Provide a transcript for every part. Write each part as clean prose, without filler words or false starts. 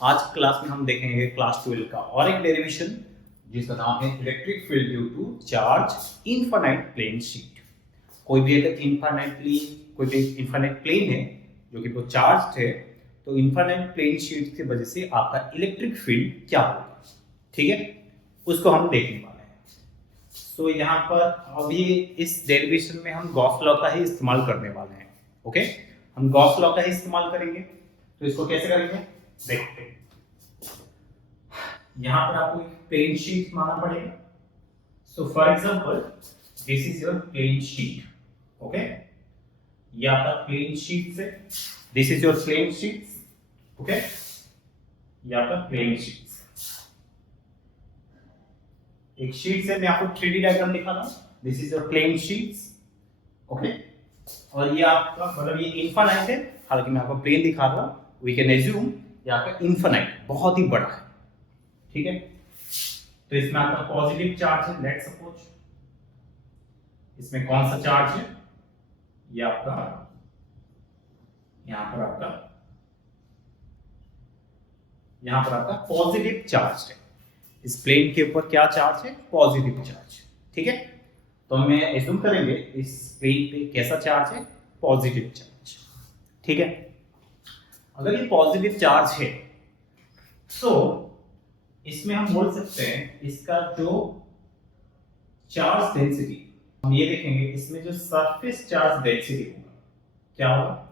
आज की क्लास में हम देखेंगे क्लास 12 का और एक डेरिवेशन जिसका नाम है electric field due to charge infinite plane sheet. कोई भी अगर इनफाइनाइट प्लेन है जो कि वो चार्ज है, तो इनफाइनाइट प्लेन शीट की वजह से आपका इलेक्ट्रिक फील्ड क्या होगा, ठीक है, उसको हम देखने वाले हैं। तो यहाँ पर अभी इस डेरिवेशन में हम गॉस लॉ का ही इस्तेमाल करने वाले हैं। ओके, हम गॉस लॉ का ही इस्तेमाल करेंगे। तो इसको कैसे करेंगे देखते हैं। यहाँ पर आपको एक प्लेन शीट मानना पड़ेगा। So for example this is your plane sheet. Okay, ये आपका प्लेन शीट से, this is your plane sheet. Okay, ये आपका प्लेन शीट। एक शीट से मैं आपको 3D डायग्राम दिखा रहा हूं। This is your plane sheets. Okay, और ये आपका मतलब ये इनफाइनाइट है, हालांकि मैं आपको प्लेन दिखा रहा हूं। वी कैन एज्यूम ये आपका इनफाइनाइट बहुत ही बड़ा है, ठीक है। तो इसमें आपका पॉजिटिव चार्ज है, लेट्स सपोज। इसमें कौन सा चार्ज है? ये आपका यहां पर आपका पॉजिटिव चार्ज है। इस प्लेन के ऊपर क्या चार्ज है? पॉजिटिव चार्ज, ठीक है। तो मैं एज्यूम करेंगे इस प्लेन पे कैसा चार्ज है? पॉजिटिव चार्ज, ठीक है। अगर ये पॉजिटिव चार्ज है तो इसमें हम बोल सकते हैं इसका जो चार्ज डेंसिटी, हम ये देखेंगे इसमें जो सरफेस चार्ज डेंसिटी होगा, क्या होगा?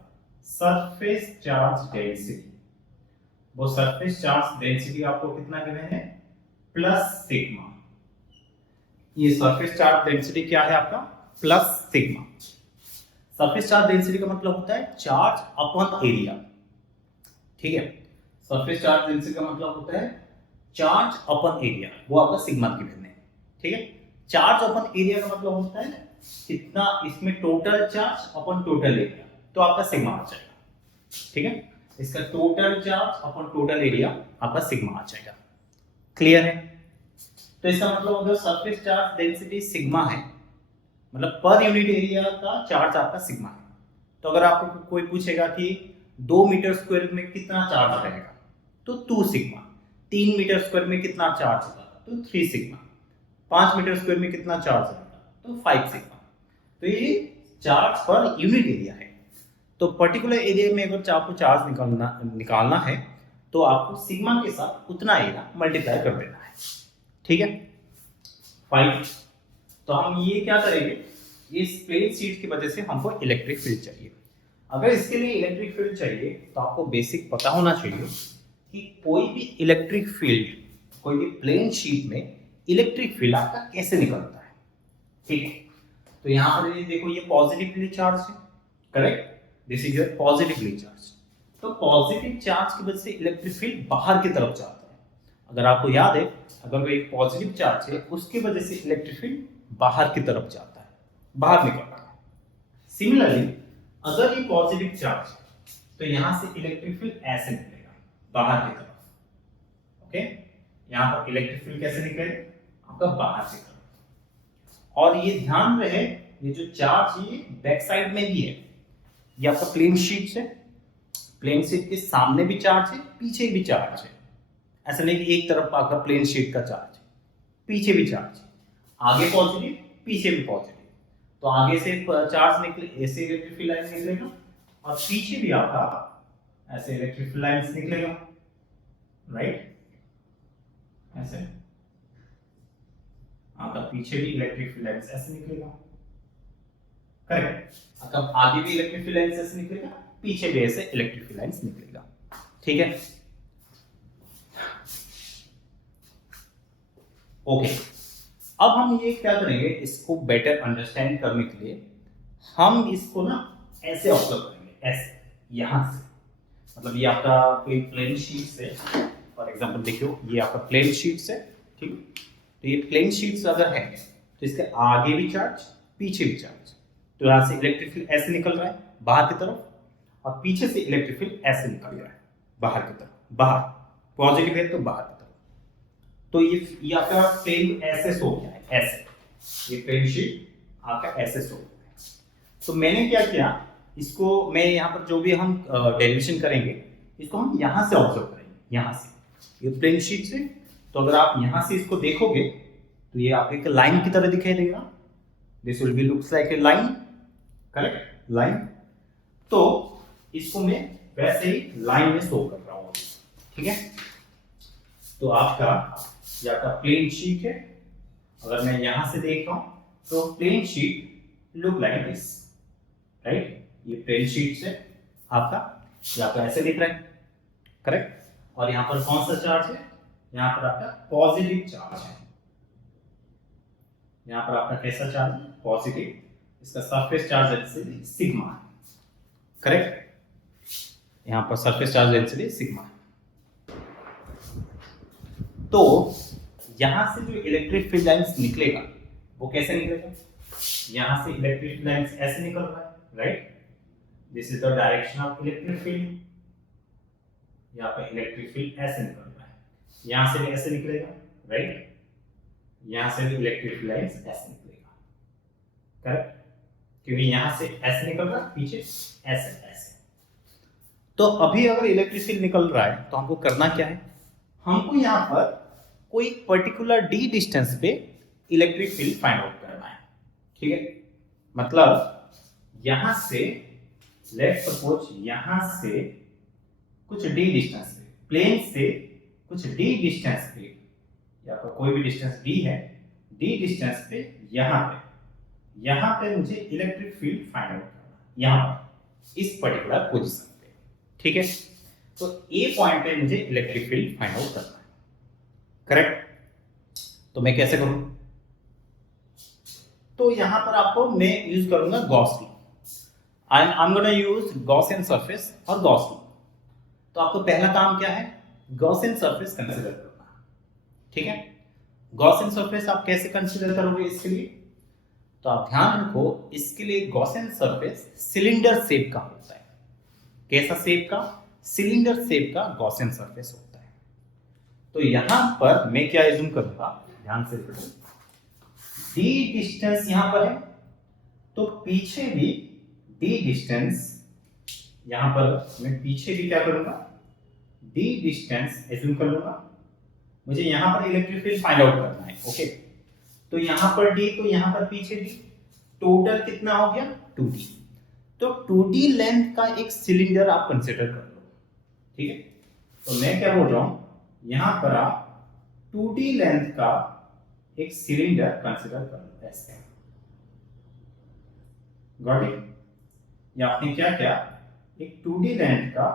Surface charge density. वो सरफेस चार्ज डेंसिटी आपको कितना गिवन है? Plus sigma. ये सरफेस चार्ज डेंसिटी क्या है आपका? Plus sigma. Surface charge density का मतलब होता है चार्ज अपॉन एरिया, ठीक है। सरफेस चार्ज डेंसिटी का मतलब होता है चार्ज अपॉन एरिया, वो आपका सिग्मा गिवन है, ठीक है। चार्ज अपॉन एरिया का मतलब होता है कितना इसमें total charge upon total area, तो आपका सिग्मा आ जाएगा, ठीक है। इसका total charge upon total area आपका सिग्मा आ जाएगा। क्लियर है? तो इसका मतलब अगर सरफेस चार्ज डेंसिटी सिग्मा है, मतलब पर यूनिट एरिया का चार्ज आपका सिग्मा है, तो अगर आपको कोई पूछेगा कि 2 मीटर स्क्वायर में कितना चार्ज रहेगा, तो 2 सिग्मा। 3 मीटर स्क्वायर में कितना चार्ज होगा, तो 3 सिग्मा। 5 मीटर स्क्वायर में कितना चार्ज रहेगा, तो 5 सिग्मा। तो ये चार्ज पर यूनिट एरिया है। तो पर्टिकुलर एरिया में अगर आपको चार्ज निकालना है तो आपको सिग्मा के साथ उतना एरिया मल्टीप्लाई कर देना है, ठीक है। 5। तो हम ये क्या करेंगे, इस प्लेन शीट की वजह से हमको इलेक्ट्रिक फील्ड चाहिए। अगर इसके लिए इलेक्ट्रिक फील्ड चाहिए तो आपको बेसिक पता होना चाहिए कि कोई भी इलेक्ट्रिक फील्ड, कोई भी प्लेन शीट में इलेक्ट्रिक फील्ड आपका कैसे निकलता है, ठीक है। तो यहाँ पर ये देखो, ये पॉजिटिवली चार्ज है, correct. This is your positively charge. तो पॉजिटिव चार्ज की वजह से इलेक्ट्रिक फील्ड बाहर की तरफ जाता है। अगर आपको याद है, अगर वो एक पॉजिटिव चार्ज है उसकी वजह से इलेक्ट्रिक फील्ड बाहर की तरफ जाता है, बाहर निकलता है। सिमिलरली अगर ये पॉजिटिव चार्ज है तो यहां से इलेक्ट्रिक फील्ड ऐसे निकलेगा बाहर की तरफ। ओके, यहां पर इलेक्ट्रिक फील्ड कैसे निकलेगा? आपका बाहर की तरफ। और ये ध्यान रहे, ये जो चार्ज है बैक साइड में भी है। ये आपका प्लेन शीट से, प्लेन शीट के सामने भी चार्ज है, पीछे भी चार्ज है। ऐसा नहीं कि एक तरफ आपका प्लेन शीट का चार्ज है, पीछे भी चार्ज है। आगे पॉजिटिव, पीछे भी पॉजिटिव। तो आगे से चार्ज निकले, ऐसे इलेक्ट्रिक फील्ड लाइन निकलेगा, और पीछे भी आपका ऐसे इलेक्ट्रिक फील्ड लाइंस निकलेगा, राइट। ऐसे आपका पीछे भी इलेक्ट्रिक फील्ड लाइंस ऐसे निकलेगा, करेक्ट। आपका आगे भी इलेक्ट्रिक फील्ड लाइंस ऐसे निकलेगा, पीछे भी ऐसे इलेक्ट्रिक फील्ड लाइंस निकलेगा, ठीक है। ओके, अब हम ये क्या करेंगे, इसको बेटर अंडरस्टैंड करने के लिए हम इसको ना ऐसे ऑब्जर्व करेंगे, ऐसे यहां से। मतलब ये आपका कोई प्लेन शीट से, फॉर एग्जांपल देखियो, ये आपका प्लेन शीट से, ठीक। तो ये प्लेन शीट्स अगर है तो इसके आगे भी चार्ज, पीछे भी चार्ज। तो यहां से इलेक्ट्रिक फील्ड ऐसे निकल रहा है बाहर की तरफ, और पीछे से इलेक्ट्रिक फील्ड ऐसे निकल रहा है बाहर की तरफ। बाहर पॉजिटिव है तो बाहर की तरफ। तो ये आपका प्लेन ऐसे सो गया है, ऐसे ये प्लेन शीट आपका ऐसे सो गया है। तो मैंने क्या किया, इसको मैं यहाँ पर जो भी हम डेरिवेशन करेंगे इसको हम यहाँ से ऑब्जर्व करेंगे। यहाँ से, ये प्लेन शीट से। तो अगर आप यहाँ से इसको देखोगे तो ये आपको एक लाइन की तरह दिखाई देगा, this will be looks like a line, correct, line. तो इसको मैं वैसे ही लाइन में शो कर रहा हूँ, ठीक है। तो आपका ये आपका प्लेन शीट है। अगर मैं यहां से देख रहा हूं तो plane sheet look like this, right. ये प्लेन शीट से आपका ऐसे दिख रहा है, करेक्ट। और यहां पर कौन सा चार्ज है, यहां पर आपका पॉजिटिव चार्ज है। यहां पर आपका कैसा चार्ज है, पॉजिटिव। इसका सरफेस चार्ज डेंसिटी सिग्मा है, करेक्ट। यहां पर सरफेस चार्ज डेंसिटी सिग्मा है। तो यहां से जो इलेक्ट्रिक फील्ड लाइंस निकलेगा वो कैसे निकलेगा, यहां से इलेक्ट्रिक लाइंस ऐसे निकल रहा है, right. This is the direction of electric field. यहां पे इलेक्ट्रिक फील्ड ऐसे निकल रहा है, यहां से भी ऐसे निकलेगा, राइट। यहां से भी इलेक्ट्रिक लाइंस ऐसे निकलेगा, करेक्ट, क्योंकि यहां से ऐसे निकल रहा है, पीछे ऐसे ऐसे। तो अभी अगर इलेक्ट्रिक फील्ड निकल रहा है तो हमको करना क्या है, हमको यहाँ पर कोई पर्टिकुलर डी डिस्टेंस पे इलेक्ट्रिक फील्ड फाइंड आउट करना है, ठीक है। मतलब यहां से लेट्स सपोज यहां से कुछ डी डिस्टेंस पे, प्लेन से कुछ डी डिस्टेंस पे, या कोई भी डिस्टेंस डी है, डी डिस्टेंस पे यहां पे मुझे इलेक्ट्रिक फील्ड फाइंड आउट करना है, यहां पर इस पर्टिकुलर पोजीशन पे, ठीक है। तो ए पॉइंट पे मुझे इलेक्ट्रिक फील्ड फाइंड आउट करना है, करेक्ट। तो मैं कैसे करूं, तो यहां पर आपको मैं यूज करूंगा Gauss law. I am gonna use Gaussian surface और गॉस लॉ। तो आपको पहला काम क्या है, गॉसियन सरफेस कंसीडर करना, ठीक है। गॉसियन सरफेस आप कैसे कंसीडर करोगे इसके लिए, तो आप ध्यान रखो इसके लिए गॉसियन सरफेस सिलेंडर शेप का होता है। कैसा शेप का, सिलेंडर शेप का गॉसियन सरफेस होता है। तो यहां पर मैं क्या एज्यूम करूंगा, ध्यान से देखो, डी डिस्टेंस यहां पर है तो पीछे भी डी डिस्टेंस, यहां पर मैं पीछे भी क्या करूंगा, डी डिस्टेंस एज्यूम कर लूंगा। मुझे यहां पर इलेक्ट्रिक फील्ड फाइंड आउट करना है, ओके। तो यहां पर डी, तो यहां पर पीछे डी, टोटल कितना हो गया 2d। तो 2d लेंथ का एक सिलेंडर आप कंसीडर कर लो, ठीक है। तो मैं क्या बोल रहा हूं, यहां पर आप 2d लेंथ का एक सिलेंडर कंसीडर कर लो, ऐसे। गॉट इट, या आपने क्या किया, एक 2d लेंथ का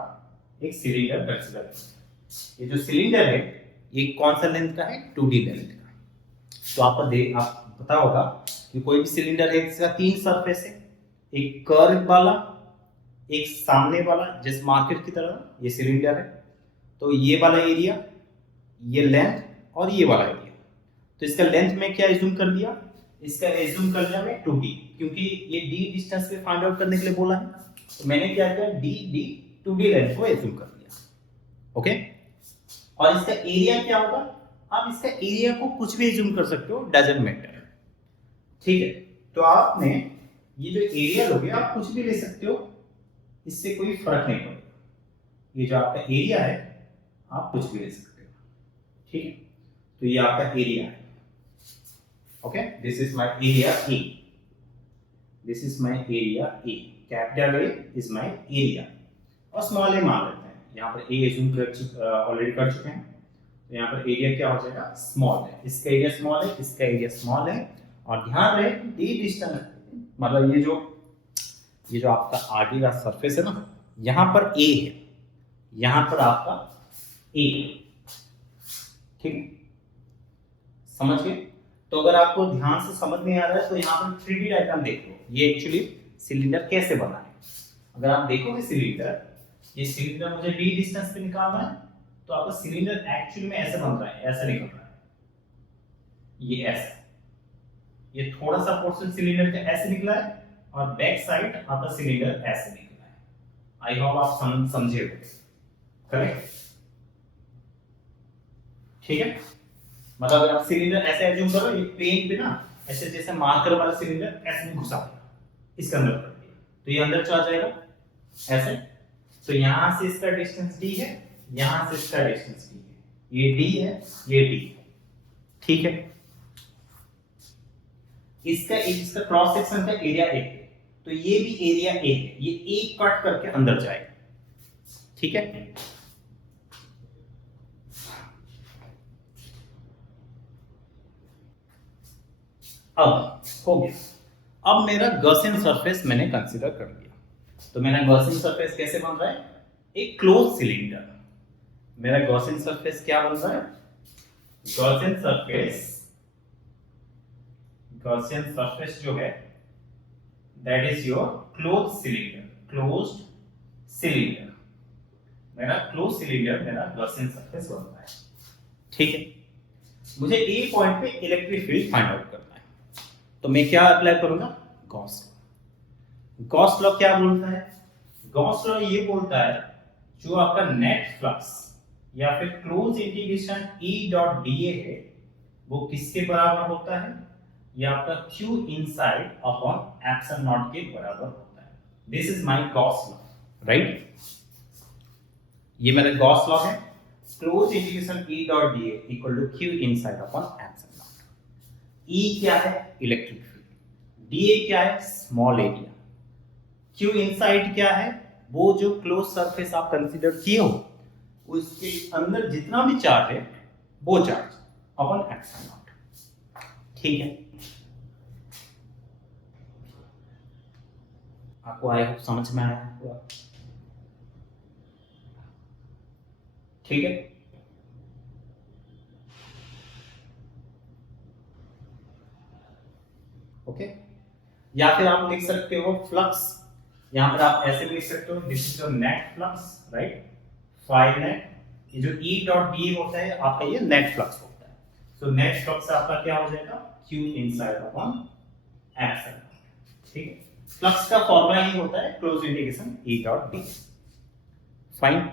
एक सिलेंडर कंसीडर कर। ये जो सिलेंडर है ये कौन सा लेंथ का है, 2d लेंथ का। तो आप पता होगा कि कोई भी सिलेंडर है इसका 3 सरफेस है, एक कर्व वाला, एक सामने वाला, जैसे मार्केट की तरह ये सिलेंडर है। तो ये वाला एरिया, ये लेंथ और ये वाला एरिया। तो इसका लेंथ में क्या एज्यूम कर लिया, इसका एज्यूम कर लिया मैं 2d, क्योंकि ये d डिस्टेंस पे फाइंड आउट करने के लिए बोला है। तो मैंने क्या किया, d 2d लेंथ को एज्यूम कर लिया, ओके। और इसका एरिया क्या होगा, आप इसका एरिया को कुछ भी एज्यूम कर सकते हो, डजंट मैटर, ठीक है। तो आपने ये जो एरिया लोगे आप कुछ भी ले सकते हो, इससे कोई फर्क नहीं पड़ेगा। ये जो आपका एरिया है आप कुछ भी ले सकते हो, ठीक है। तो ये आपका एरिया है, okay. This is my area A, this is my area A, capital A is my area, और स्मॉल ए मान लेते हैं। यहाँ पर ए एज्यूम ऑलरेडी कर चुके हैं, तो यहाँ पर एरिया क्या हो जाएगा, स्मॉल है। इसका एरिया स्मॉल है, इसका एरिया स्मॉल है। और ध्यान रहे डी डिस्टेंस, मतलब ये जो आपका आरडी का सरफेस है ना, यहाँ पर ए है, यहाँ पर आपका ए, ठीक है, समझ गए। तो अगर आपको ध्यान से समझ में आ रहा है तो यहाँ पर 3D डायग्राम देख लो, ये एक्चुअली सिलेंडर कैसे बना है। अगर आप देखोगे सिलेंडर, ये सिलेंडर मुझे डी डिस्टेंस पे निकालना है, तो आपका सिलेंडर एक्चुअली में ऐसे बन रहा है, ऐसे निकल रहा है, ये ऐसे, ये थोड़ा सा पोर्शन सिलेंडर का ऐसे निकला है, और बैक साइड आपका सिलेंडर ऐसे निकला है। आई होप आप समझे हो, करेक्ट, ठीक है। मतलब अगर आप सिलेंडर ऐसे एज्यूम करो, ये पेन पे ना ऐसे जैसे मार्कर वाला सिलेंडर ऐसे में घुसा दिया, इसके अंदर पड़ गया, तो ये अंदर चला जाएगा ऐसे। तो यहां से इसका डिस्टेंस d है, यहां से इसका डिस्टेंस डी है, ये डी है, ये डी है, ठीक है। इसका क्रॉस सेक्शन का एरिया ए है, तो ये भी एरिया ए है, ये ए कट करके अंदर जाएगा, ठीक है। अब हो गया। अब मेरा गॉसियन सरफेस मैंने कंसीडर कर लिया, तो मेरा गॉसियन सरफेस कैसे बन रहा है, एक क्लोज सिलेंडर। मेरा गॉसियन सरफेस क्या बन रहा है, गॉसियन सरफेस जो है that is your close cylinder, मेरा क्लोज सिलेंडर मेरा गॉसियन सरफेस बन रहा है, ठीक है। मुझे ए पॉइंट पे इलेक्ट्रिक फील्ड फाइंड आउट करना है, तो मैं क्या अप्लाई करूंगा, गॉस लॉ क्या बोलता है, गॉस लॉ ये बोलता है जो आपका नेट फ्लक्स या फिर close integration E dot dA है वो किसके बराबर होता है, ये आपका Q inside upon epsilon naught के बराबर होता है। This is my Gauss law, right. ये मेरा गॉस लॉ है, close integration E dot dA equal to Q inside upon epsilon naught. E क्या है, इलेक्ट्रिक फील्ड, dA क्या है, स्मॉल एरिया, Q इनसाइड क्या है, वो जो क्लोज सरफेस आप कंसीडर किए हो उसके अंदर जितना भी चार्ज है वो चार्ज अपॉन एप्सिलॉन नॉट, ठीक है। आपको आई होप समझ में आया पूरा, ठीक है। ओके, या फिर आप लिख सकते हो फ्लक्स, यहां पर आप ऐसे भी लिख सकते हो, this is your net flux, right, phi net, ये जो E डॉट डी होता है आपका ये नेट फ्लक्स होता है, सो नेट फ्लक्स आपका क्या हो जाएगा, Q इनसाइड अपॉन एप्सिलॉन, ठीक है। फ्लक्स का फॉर्मूला ही होता है close integration E dot D, fine.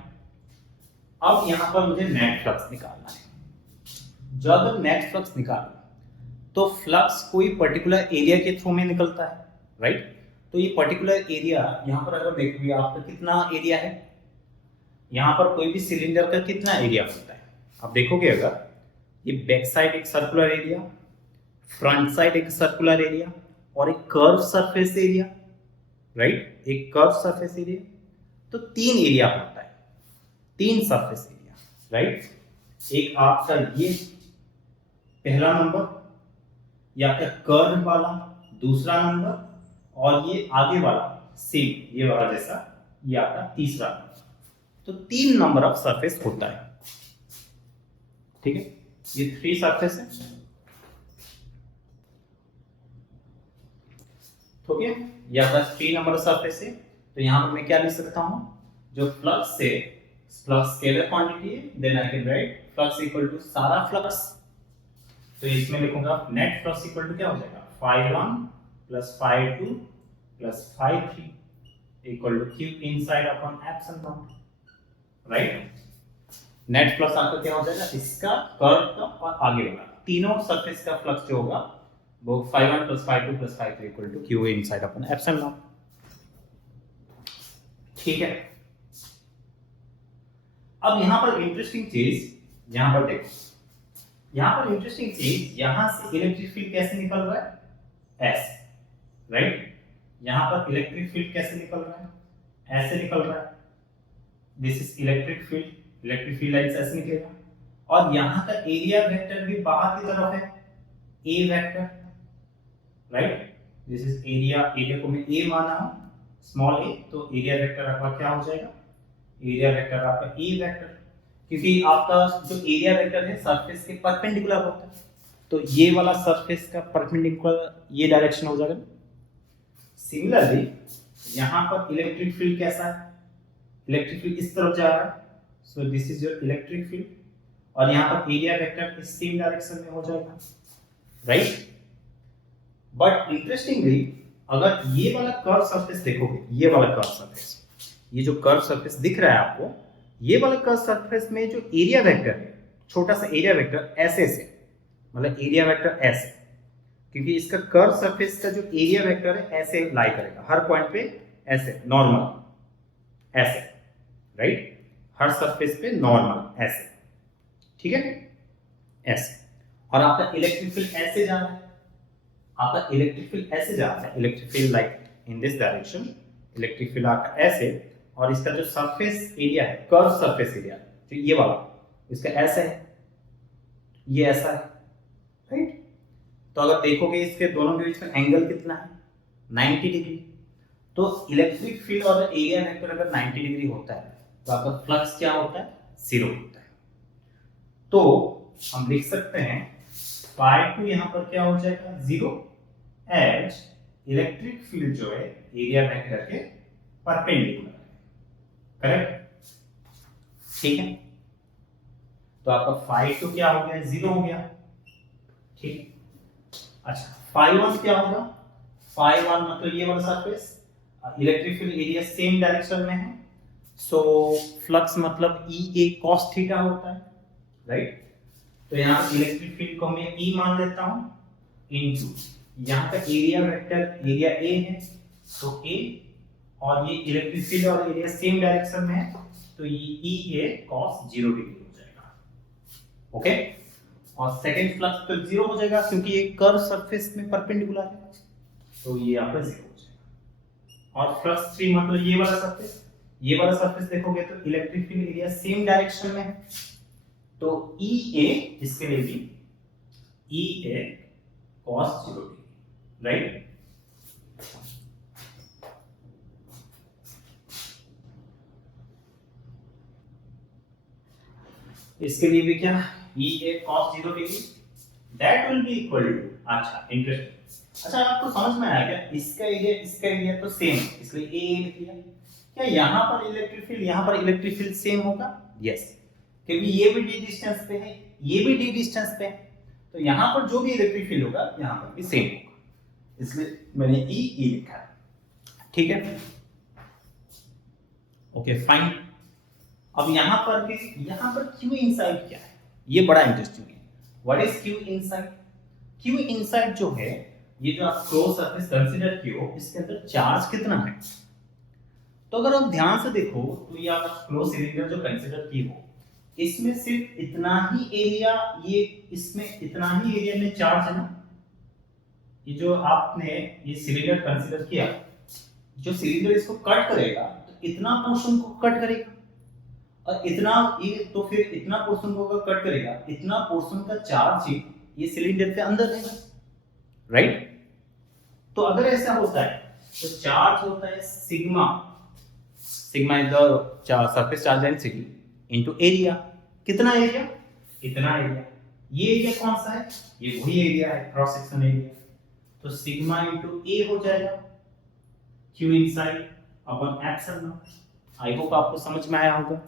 अब यहां पर मुझे नेट फ्लक्स निकालना है। जब नेट फ्लक्स निकालना तो फ्लक्स कोई पर्टिकुलर एरिया के थ्रू में निकलता है, राइट। तो ये पर्टिकुलर एरिया यहां पर अगर देखोगे आपका कितना एरिया है, यहां पर कोई भी सिलेंडर का कितना एरिया होता है, आप देखोगे अगर ये बैक साइड एक सर्कुलर एरिया, फ्रंट साइड एक सर्कुलर एरिया और एक कर्व सरफेस एरिया, राइट, एक कर्व सरफेस एरिया, तो तीन एरिया होता है, तीन सरफेस एरिया, राइट। एक आपका ये पहला नंबर, ये आपका कर्व वाला दूसरा नंबर, और ये आगे वाला सेम ये वाला जैसा ये आपका तीसरा नंबर, तो तीन नंबर ऑफ सरफेस होता है, ठीक है। ये 3 सरफेस है, ठीक है, ये आपका 3 नंबर ऑफ सरफेस है। तो यहां पर मैं क्या लिख सकता हूं, जो फ्लक्स से, फ्लक्स स्केलर क्वांटिटी है, then I can write flux equal to सारा फ्लक्स, तो इसमें लिखूंगा नेट फ्लक्स इक्वल टू क्या हो जाएगा, phi1 plus phi2 plus phi3 equal to Q inside upon epsilon naught, right. Net flux आपका क्या हो जाएगा, इसका कर्व का और आगे वाला तीनों सरफेस का फ्लक्स जो होगा वो phi1 plus phi2 plus phi3 equal to Q inside upon epsilon naught, ठीक है। अब यहां पर इंटरेस्टिंग चीज, यहां पर देखो, यहां पर इंटरेस्टिंग चीज, यहां से इलेक्ट्रिक फील्ड कैसे निकल रहा है, ऐसे, राइट। यहां पर इलेक्ट्रिक फील्ड कैसे निकल रहा है, ऐसे निकल रहा है, this is electric field, electric field lines ऐसे निकलेगा, और यहां का एरिया वेक्टर भी बाहर की तरफ है, a vector, right. This is area, area को मैं ए माना हूं, स्मॉल ए, तो एरिया वेक्टर आपका क्या हो जाएगा, एरिया वेक्टर आपका ए वेक्टर, क्योंकि आपका जो एरिया वेक्टर है सरफेस के परपेंडिकुलर होता है, तो ये वाला सरफेस का परपेंडिकुलर ये डायरेक्शन हो जाएगा। सिमिलरली यहां पर इलेक्ट्रिक फील्ड कैसा है, इलेक्ट्रिक फील्ड इस तरफ जा रहा है, so this is your electric field, और यहां पर एरिया वेक्टर इस सेम डायरेक्शन में हो जाएगा, राइट। बट इंटरेस्टिंगली अगर ये वाला कर्व सरफेस देखोगे, ये वाला कर्व सरफेस, ये जो कर्व सरफेस दिख रहा है आपको, ये वाला कर्व सरफेस में जो एरिया वेक्टर है, छोटा सा एरिया वेक्टर ऐसे से, मतलब एरिया वेक्टर ऐसे, क्योंकि इसका कर्व सरफेस का जो एरिया वेक्टर है ऐसे लाई करेगा हर पॉइंट पे, ऐसे नॉर्मल ऐसे, राइट, हर सरफेस पे नॉर्मल ऐसे, ठीक है, ऐसे। और आपका इलेक्ट्रिक फील्ड ऐसे जा रहा है, आपका इलेक्ट्रिक फील्ड ऐसे जा रहा है, electric field like in this direction, electric field आपका ऐसे, और इसका जो सरफेस एरिया है, कर्व सरफेस एरिया जो ये वाला, इसका ऐसा है, ये ऐसा है, राइट। तो अगर देखोगे इसके दोनों के बीच में एंगल कितना है, 90 डिग्री। तो इलेक्ट्रिक फील्ड और एरिया वेक्टर अगर 90 डिग्री होता है तो आपका फ्लक्स क्या होता है, 0 होता है। तो हम लिख सकते हैं φ2 यहां पर क्या हो जाएगा, 0, एज इलेक्ट्रिक फील्ड जो है एरिया वेक्टर के परपेंडिकुलर है, करेक्ट, ठीक है। तो आपका φ2 क्या हो गया, 0 हो गया, ठीक। अच्छा, φ1 क्या होगा, φ1 मतलब ये वाला surface, electric field area same direction में है, सो फ्लक्स मतलब E A cos थीटा होता है, राइट। तो यहाँ इलेक्ट्रिक फील्ड को मैं E मान लेता हूँ इनटू यहाँ का एरिया वेक्टर, एरिया A है तो A, और ये इलेक्ट्रिक फील्ड और एरिया सेम डायरेक्शन में है तो ये E A cos 0 डिग्री हो जाएगा, ओके। और सेकंड फ्लक्स तो 0 हो जाएगा क्योंकि ये कर्व सरफेस में परपेंडिकुलर है, तो ये आपका 0 हो जाएगा। और फ्लक्स 3 मतलब ये वाला सरफेस, ये वाला सरफेस देखोगे तो electric field area same direction में है, तो E A इसके लिए भी E A cos 0 degree, right. इसके लिए भी क्या, E A cos 0 degree, that will be equal to, अच्छा इंटरेस्टिंग। अच्छा आपको समझ में आया क्या, इसका एरिया तो सेम है इसलिए A लिख लिया। क्या यहाँ पर इलेक्ट्रिक फील्ड, यहाँ पर इलेक्ट्रिक फील्ड सेम होगा, यस, क्योंकि ये भी d डिस्टेंस पे है, ये भी d डिस्टेंस पे है, तो यहाँ पर जो भी इलेक्ट्रिक फील्ड होगा यहाँ पर भी सेम होगा, इसलिए मैंने E लिखा है, ठीक है, ओके फाइन। अब यहाँ पर Q इनसाइड क्या है, ये बड़ा इंटरेस्टिंग है। What is Q inside, Q inside जो है, ये जो आप क्लोज सरफेस कंसीडर किए, इसके अंदर चार्ज कितना है। तो अगर आप ध्यान से देखो तो ये आप क्लोज सिलेंडर जो कंसीडर की हो, इसमें सिर्फ इतना ही एरिया, ये इसमें इतना ही एरिया में चार्ज है ना। ये जो आपने ये सिलेंडर कंसीडर किया, जो सिलेंडर इसको कट करेगा तो इतना पोर्शन को कट करेगा, और इतना ये तो फिर इतना पोर्शन को अगर कट करेगा, इतना पोर्शन का चार्ज ही ये सिलेंडर के अंदर रहेगा, राइट। तो अगर ऐसा होता है तो चार्ज होता है sigma, sigma is the surface charge density into area. कितना एरिया, इतना एरिया। ये एरिया कौन सा है, ये वही एरिया है, क्रॉस सेक्शन एरिया, तो सिग्मा इनटू ए हो जाएगा Q inside upon epsilon not. I hope आपको समझ में आया होगा,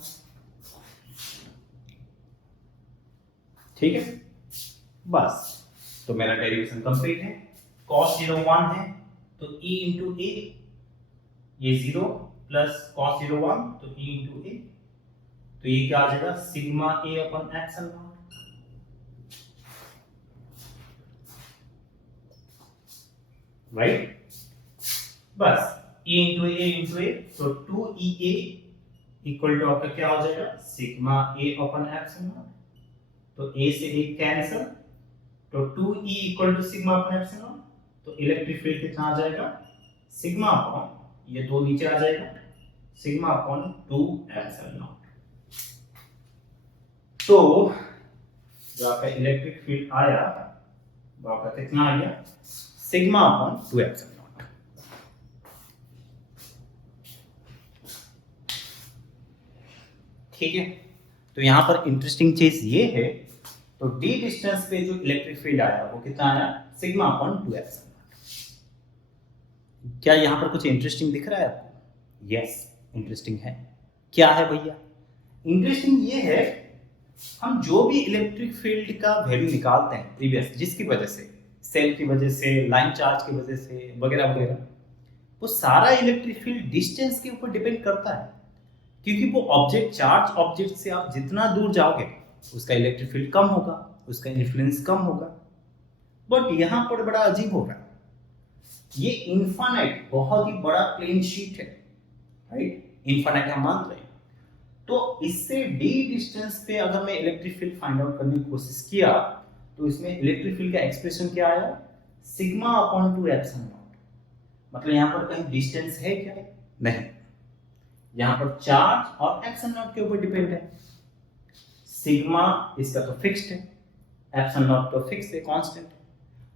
ठीक है। बस तो मेरा डेरिवेशन कंप्लीट है। cos 0 1 है तो E इंटू ए, ये 0 प्लस cos 0 1 तो E इंटू ए, तो ये क्या आ जाएगा sigma A upon epsilon naught, right. बस E इंटू ए तो 2EA इक्वल टू आपका क्या हो जाएगा sigma A upon epsilon naught, तो A से A कैंसिल, तो 2E equal to sigma upon epsilon, तो इलेक्ट्रिक फील्ड कितना आ जाएगा सिग्मा अपॉन, ये दो नीचे आ जाएगा, सिग्मा अपॉन 2 एप्सिलॉन नॉट। तो जो आपका इलेक्ट्रिक फील्ड आया वो आपका कितना आ गया सिग्मा अपॉन 2 एप्सिलॉन नॉट। ठीक है, तो यहां पर इंटरेस्टिंग चीज ये है, तो d डिस्टेंस पे जो इलेक्ट्रिक फील्ड आया वो कितना आया सिग्मा अपॉन 2 एप्सिलॉन नॉट। क्या यहां पर कुछ इंटरेस्टिंग दिख रहा है आपको? यस, इंटरेस्टिंग है। क्या है भैया? इंटरेस्टिंग ये है, हम जो भी इलेक्ट्रिक फील्ड का वैल्यू निकालते हैं प्रीवियस, जिसकी वजह से, सेल की वजह से, लाइन चार्ज की वजह से वगैरह वगैरह, वो सारा इलेक्ट्रिक फील्ड डिस्टेंस के ऊपर डिपेंड करता है, क्योंकि वो ऑब्जेक्ट, चार्ज ऑब्जेक्ट से आप जितना दूर जाओगे उसका इलेक्ट्रिक फील्ड कम होगा, उसका इन्फ्लुएंस कम होगा। बट यहां पर बड़ा अजीब हो रहा है, ये इनफाइनाइट बहुत ही बड़ा प्लेन शीट है, राइट, इनफाइनाइट हम मान रहे हैं, तो इससे डी डिस्टेंस पे अगर मैं इलेक्ट्रिक फील्ड फाइंड आउट करने की कोशिश किया तो इसमें इलेक्ट्रिक फील्ड का एक्सप्रेशन क्या आया, सिग्मा अपॉन 2 एप्सिलॉन नॉट। मतलब यहाँ पर कहीं डिस्टेंस है क्या, नहीं, यहाँ पर चार्ज और एप्सिलॉन नॉट के ऊपर डिपेंड है। सिग्मा इसका तो फिक्स्ड है, एप्सिलॉन नॉट तो फिक्स है, कांस्टेंट है,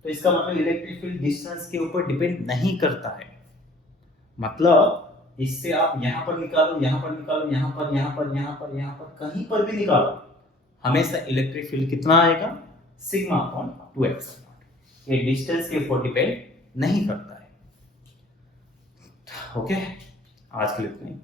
तो इसका मतलब इलेक्ट्रिक फील्ड डिस्टेंस के ऊपर डिपेंड नहीं करता है। मतलब इससे आप यहाँ पर निकालो, यहाँ पर निकालो, यहाँ पर, यहाँ पर, यहाँ पर, यहाँ पर, कहीं पर भी निकालो, हमेशा इलेक्ट्रिक फील्ड कितना आएगा, सिग्मा अपॉन 2 एप्सिलॉन नॉट। ये डिस्टेंस के ऊपर डिपेंड नहीं करता है। ओके, आज के लिए इतना ही।